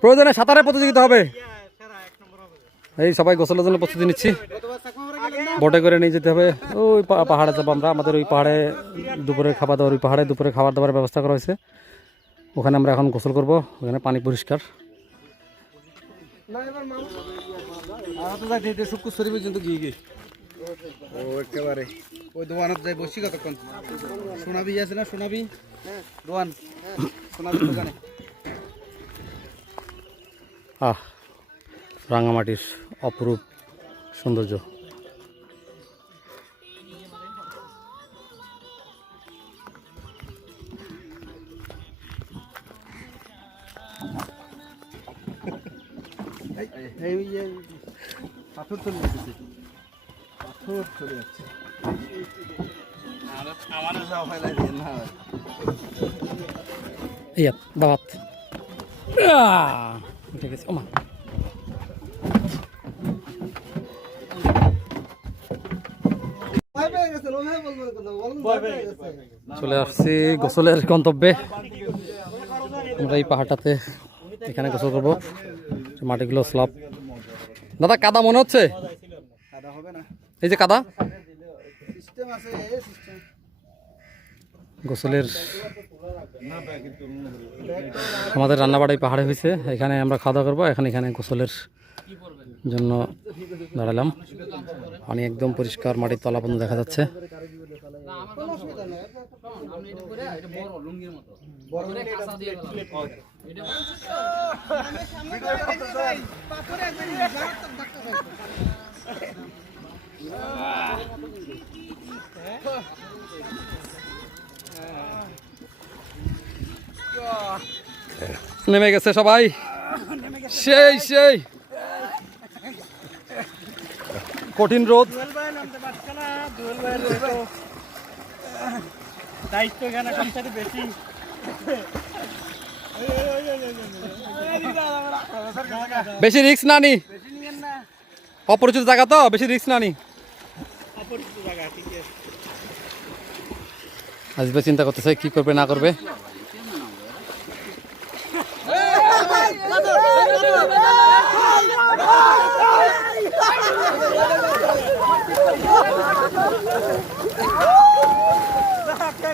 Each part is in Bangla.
প্রয়োজনে সাঁতারে প্রতিযোগিতা হবে। এই সবাই গোসলের জন্য প্রস্তুতি নিচ্ছি। বোটে করে নিয়ে যেতে হবে। ওই পা- পাহাড়ে যাব আমরা। আমাদের ওই পাহাড়ে দুপুরে খাবার দাবার ওই পাহাড়ে দুপুরে খাবার দাবার ব্যবস্থা করা হয়েছে। ওখানে আমরা এখন গোসল করব। ওখানে পানি পরিষ্কার। ওই দোকানত যাই কতক্ষণ? সোনাবি আছে না সোনাবি? দোকান সোনাবি দোকানে। আহ রাঙামাটির অপরূপ সৌন্দর্য। বাবাত। উঠে গেছে। ওমা। চলে আসছি গোসলের গন্তব্যে। আমরা এই পাহাড়টাতে এখানে গোসল করব। মাটিগুলো স্লাব। দাদা কাদা মনে হচ্ছে? এই যে কাদা। গোসলের আমাদের রান্নাবাড়ি পাহাড়ে হয়েছে। এখানে আমরা খাওয়া দাওয়া করব। এখানে এখানে গোসলের জন্য দাঁড়ালাম। পানি একদম পরিষ্কার, মাটির তলা পর্যন্ত দেখা যাচ্ছে। নেমে গেছে সবাই। সেই সেই। কঠিন রোদ। দায়িত্ব বেশি বেশি রিস্ক না নি? অপরিচিত জায়গা তো বেশি রিস্ক না নি? আসবে চিন্তা করতেছে কি করবে না করবে ভিডিও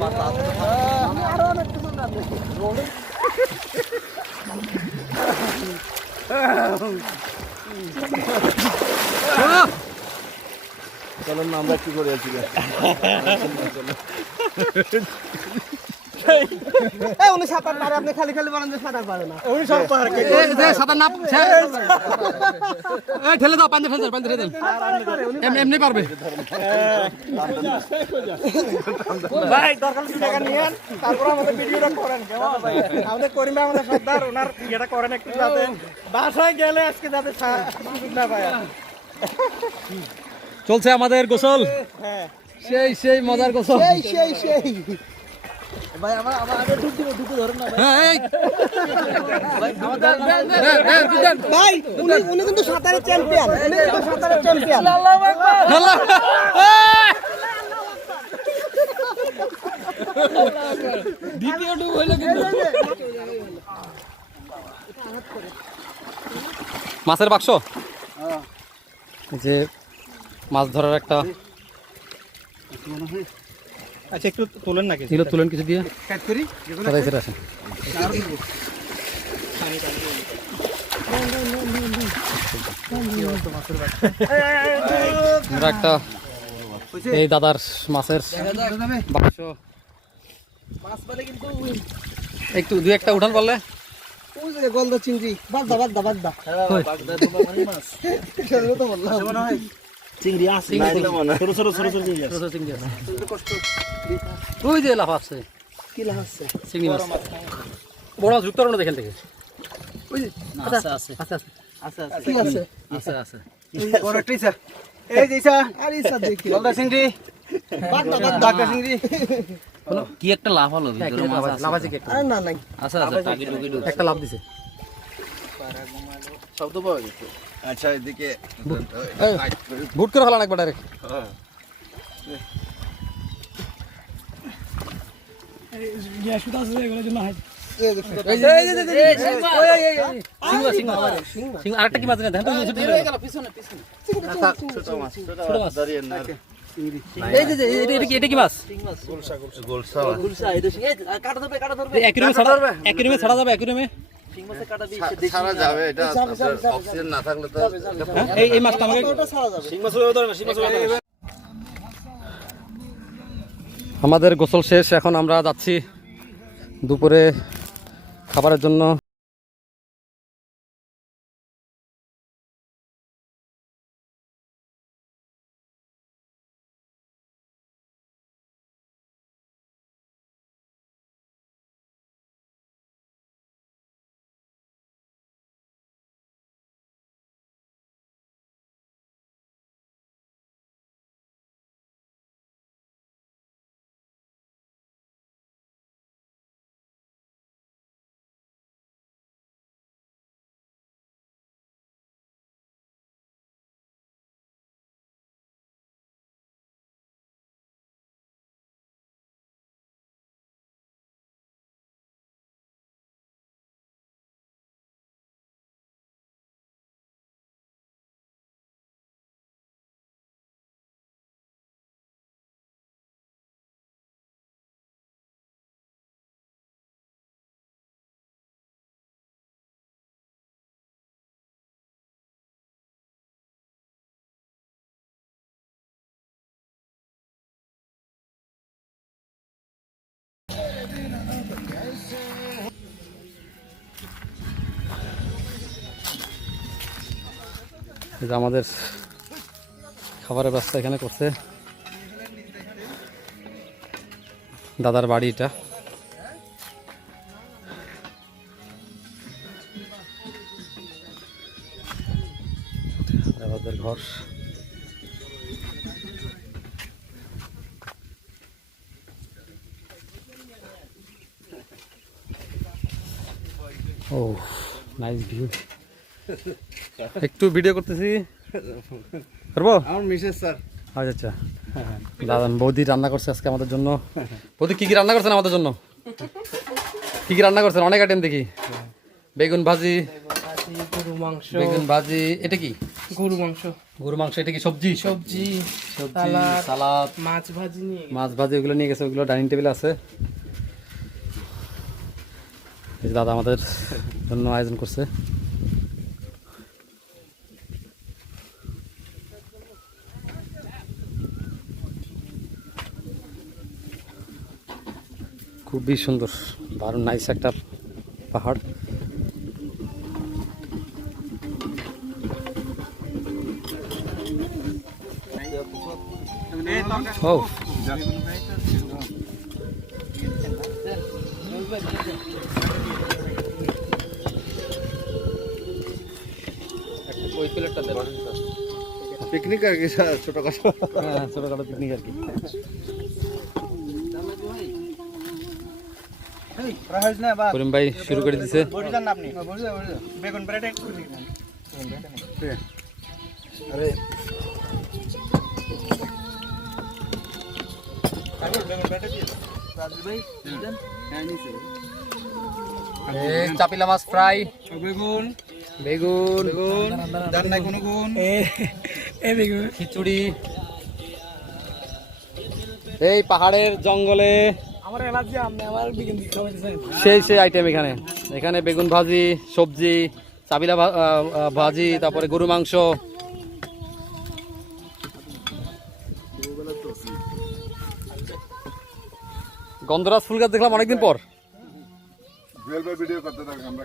পাথর আমরা কি করে আছি উনি সাঁতার পারে আপনি খালি খালি বলেন যে সাঁতার পারে না। উনি সব পারে সাঁতার না এই ঠেলে দাও পানি ফেলে পানি এমনি এমনি পারবে। ভাই দরকার হলে টাকা নিয়েন তারপর আমাদের ভিডিওটা করেন কেমন? আমাদের করিম ভাই আমাদের সর্দার ওনার ইয়েটা করেন একটু যাতে বাসায় গেলে আজকে যাতে সুযোগ না পায়। চলছে আমাদের গোসল। হ্যাঁ। সেই সেই মজার গোসল। সেই সেই সেই। ভাই আমার আমার আগে ঢুক দিব ঢুকে ধরেন না হ্যাঁ, এই। এ, এ, বিধান। ভাই উনি উনি কিন্তু সাঁতারের চ্যাম্পিয়ন উনি কিন্তু সাঁতারের চ্যাম্পিয়ন আল্লাহ। দ্বিতীয় ডুব হইল কিন্তু। মাছের বাক্স? যে মাছ ধরার একটা আচ্ছা একটু তোলেন নাকি? এগুলো তুলেন কিছু দিয়ে। কাট করি? কোথায় সেটা আমরা একটা এই দাদার মাছের বাক্স। একটু দুই একটা উঠান পারলে গলদা চিংড়ি। বাদ দা বাদ দা বাদ দা মাছ। তো বললাম। চিংড়ি আছে ছোট ছোট ছোট ছোট চিংড়ি আছে। চিংড়ি আছে। কষ্ট। ওই যে লাফা আছে। কি লাগাচ্ছে চিংড়ি মাছ। বড় মাছ ঢুকতে পারব না এখান থেকে। আছে আছে। আচ্ছা আচ্ছা। আছে আছে। আছে। আছে আছে। বড় একটা ইসা এই যে ইসা আরে ইসা দেখি। গলদা চিংড়ি। বাগদা চিংড়ি। কি একটা লাভ হলো ভিতরে মাছ আছে? লাভ আছে কি একটা? আরে না আছে আছে। টাকি টুকি একটা লাভ দিছে। শব্দ পাওয়া গেছে আচ্ছা এদিকে ভুট করে ফেলান একবার ডাইরেক্ট আরেকটা কি মাছ দেখেন তো ছোট ছোট। ছোট মাছ ছোট মাছ। দাঁড়িয়ে না এই যে যে, এটা- এটা কি এটা কি মাছ গোলসা অ্যাকুরিয়ামে ছাড়া যাবে অ্যাকুরিয়ামে সারা যাবে এটা অক্সিজেন না থাকলে তো এই এই মাছটা আমাকে আমাদের গোসল শেষ এখন আমরা যাচ্ছি দুপুরে খাবারের জন্য। যে আমাদের খাবারের ব্যবস্থা এখানে করছে। দাদার বাড়ি এটা। আমাদের ঘর। ও নাইস ভিউ একটু ভিডিও করতেছি। করব? আমার মিসেস স্যার। আচ্ছা আচ্ছা। দাদা বৌদি রান্না করছে আজকে আমাদের জন্য। বৌদি কি কি রান্না করছেন আমাদের জন্য? কি কি রান্না করছেন? অনেক আইটেম দেখি। বেগুন ভাজি গরু মাংস বেগুন ভাজি এটা কি? গরু মাংস। গরু মাংস এটা কি সবজি? সবজি সবজি সালাদ মাছ ভাজি নিয়ে মাছ ভাজি ওগুলো নিয়ে গেছে ওগুলো ডাইনিং টেবিল আছে। দাদা আমাদের জন্য আয়োজন করছে। খুবই সুন্দর দারুণ নাইস একটা পাহাড়। ও। ওই প্লেটটা দেন পিকনিক আর কি ছোটখাটো হ্যাঁ ছোটখাটো পিকনিক আর কি রাহাজ না বা করিম ভাই শুরু করে দিছে বড়ি জান আপনি বড়ি যা বড়ি যা বেগুন ব্রেড একটু দিন আরে তারপর বেগুন ব্রেড দিয়ে রাজু ভাই দেন হ্যাঁ নিছে এই চাপিলা মাছ ফ্রাই। বেগুন। বেগুন। বেগুন। নাই কোনো গুণ। এ বেগুন। খিচুড়ি। এই পাহাড়ের জঙ্গলে সেই সেই আইটেম এখানে। এখানে বেগুন ভাজি সবজি চাবিলা ভাজি তারপরে গরু মাংস। গন্ধরাজ ফুল গাছ দেখলাম অনেকদিন পর। ভিডিও করতে থাক আমরা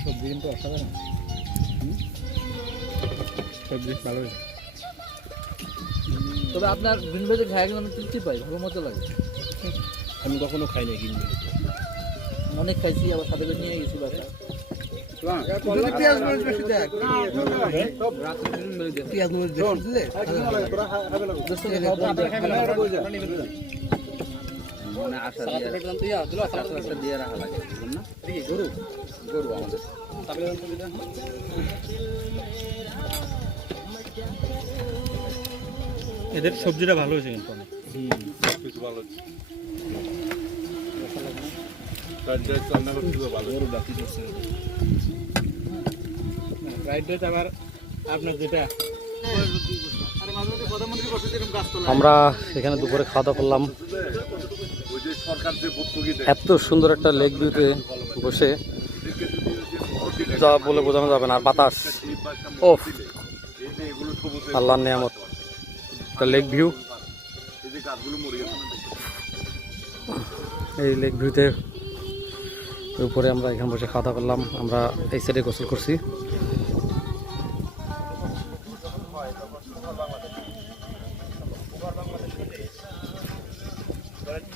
সবজি কিন্তু অসাধারণ সবজি ভালো তবে আপনার গ্রিন ভেজে খাই কিন্তু তৃপ্তি পাই ভালো মজা লাগে। আমি কখনো খাই না কিনবে অনেক খাইছি আবার সাথে করে নিয়ে গেছি বাসা পেঁয়াজ মানে আশা দিয়ে আশা দিয়ে রাখা লাগে। না গরু। গরু আমাদের। এদের সবজিটা ভালো হয়েছে কিন্তু অনেক। আমরা এখানে দুপুরে খাওয়া দাওয়া করলাম। এত সুন্দর একটা লেক ভিউতে বসে যা বলে বোঝানো যাবে না, আর বাতাস। ও আল্লাহর নিয়ামত। একটা লেক ভিউ। এই লেক ভিউতে উপরে আমরা এখানে বসে খাওয়া দাওয়া করলাম। আমরা এই সাইডে গোসল করছি।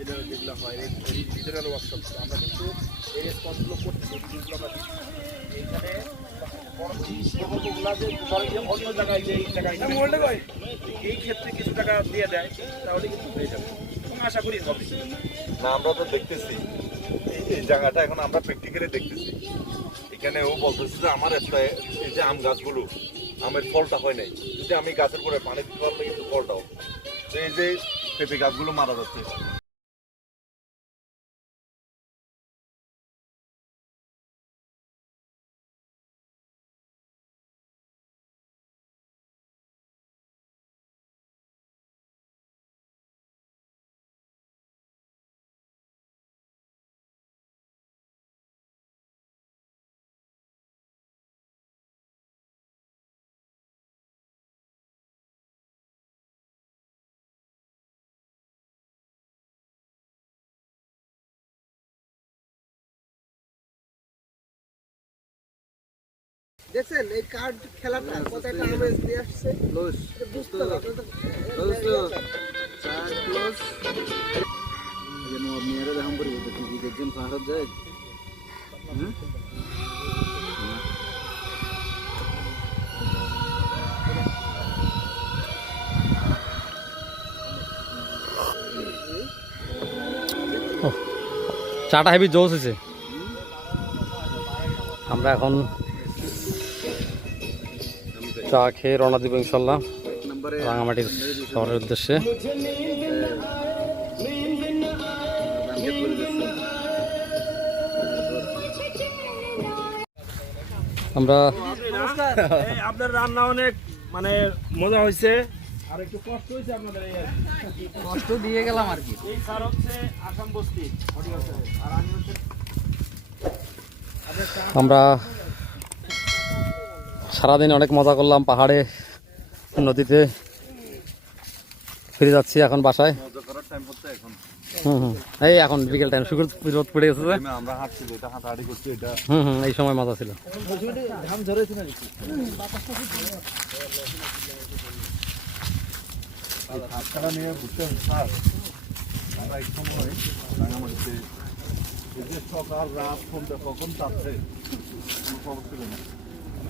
যেটা যেগুলো হয় রিজনাল ওয়ার্কশপ আমরা কিন্তু এই রেসপন্সগুলো এই জিনিসগুলো আমরা অন্য জায়গায় যে এই জায়গায় এই ক্ষেত্রে কিছু টাকা দিয়ে দেয় তাহলে কিন্তু হয়ে যাবে। আশা করি হবে না আমরা তো দেখতেছি। এই এই জায়গাটা এখন আমরা প্র্যাকটিক্যালি দেখতেছি। এখানে ও বলতেছে যে আমার একটা এই যে আম গাছগুলো আমের ফলটা হয় নাই। যদি আমি গাছের পরে পানি দিতে পারলে কিন্তু ফলটা হবে এই যে পেঁপে গাছগুলো মারা যাচ্ছে। দেখছেন এই কার্ড খেলাটা কত একটা আমেজ দিয়ে আসছে? ক্লোজ বুঝতে হবে ক্লোজ তো চার ক্লোজ যেন মেয়েরা দেখাম করি তুমি দেখছেন পাহাড় যায়। হ্যাঁ চাটা হেভি জোস হয়েছে। আমরা এখন চা খেয়ে রওনা দিব ইনশাল্লাহ। রাঙামাটির শহরের উদ্দেশ্যে। আমরা আপনার রান্না অনেক মানে মজা হয়েছে আর একটু কষ্ট হয়েছে আপনাদের দিয়ে গেলাম আর কি। এই স্যার হচ্ছে আসাম বস্তি আর আমি হচ্ছে আমরা সারাদিন অনেক মজা করলাম, পাহাড়ে, নদীতে। ফিরে যাচ্ছি এখন বাসায়। এই এখন বিকেল টাইম শুক্র রোদ পড়ে গেছে হুম হুম, এই সময় মজা ছিল। সকাল রাত কখন চাচ্ছে খবর ছিল না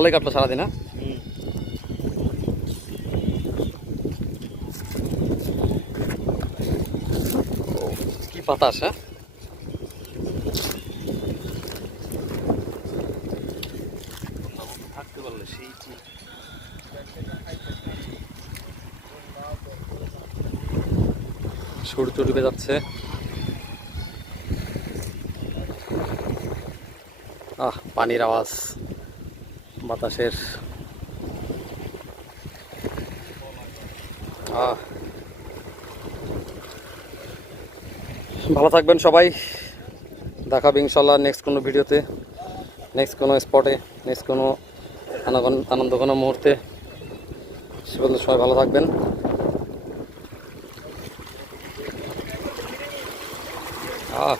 ভালোই কাটলো সারাদিন হ্যাঁ কি বাতাস হ্যাঁ? সূর্য ডুবে যাচ্ছে। আহ পানির আওয়াজ। বাতাসের ভালো থাকবেন সবাই। দেখাবে ইনশাল্লাহ নেক্সট কোনো ভিডিওতে নেক্সট কোনো স্পটে নেক্সট কোনো আনন্দ কোনো মুহূর্তে। সে সবাই ভালো থাকবেন। আহ